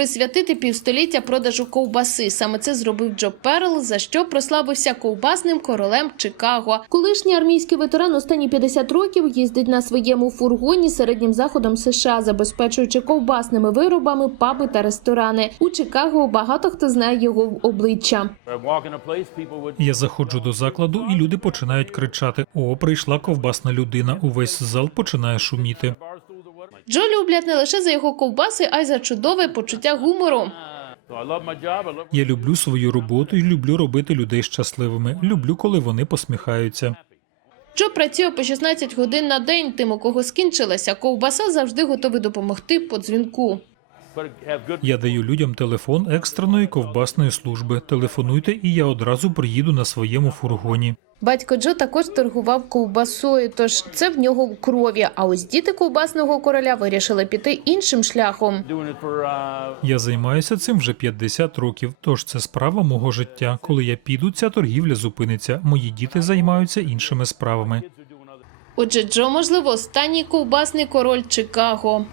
присвятити півстоліття продажу ковбаси. Саме це зробив Джо Перл, за що прославився ковбасним королем Чикаго. Колишній армійський ветеран останні 50 років їздить на своєму фургоні середнім заходом США, забезпечуючи ковбасними виробами паби та ресторани. У Чикаго багато хто знає його в обличчя. Я заходжу до закладу, і люди починають кричати: О, прийшла ковбасна людина. Увесь зал починає шуміти. Джо люблять не лише за його ковбаси, а й за чудове почуття гумору. Я люблю свою роботу і люблю робити людей щасливими. Люблю, коли вони посміхаються. Джо працює по 16 годин на день. Тим, у кого скінчилася ковбаса, завжди готовий допомогти по дзвінку. Я даю людям телефон екстреної ковбасної служби. Телефонуйте, і я одразу приїду на своєму фургоні. Батько Джо також торгував ковбасою, тож це в нього в крові. А ось діти ковбасного короля вирішили піти іншим шляхом. Я займаюся цим вже 50 років. Тож це справа мого життя. Коли я піду, ця торгівля зупиниться. Мої діти займаються іншими справами. Отже, Джо, можливо, останній ковбасний король Чикаго.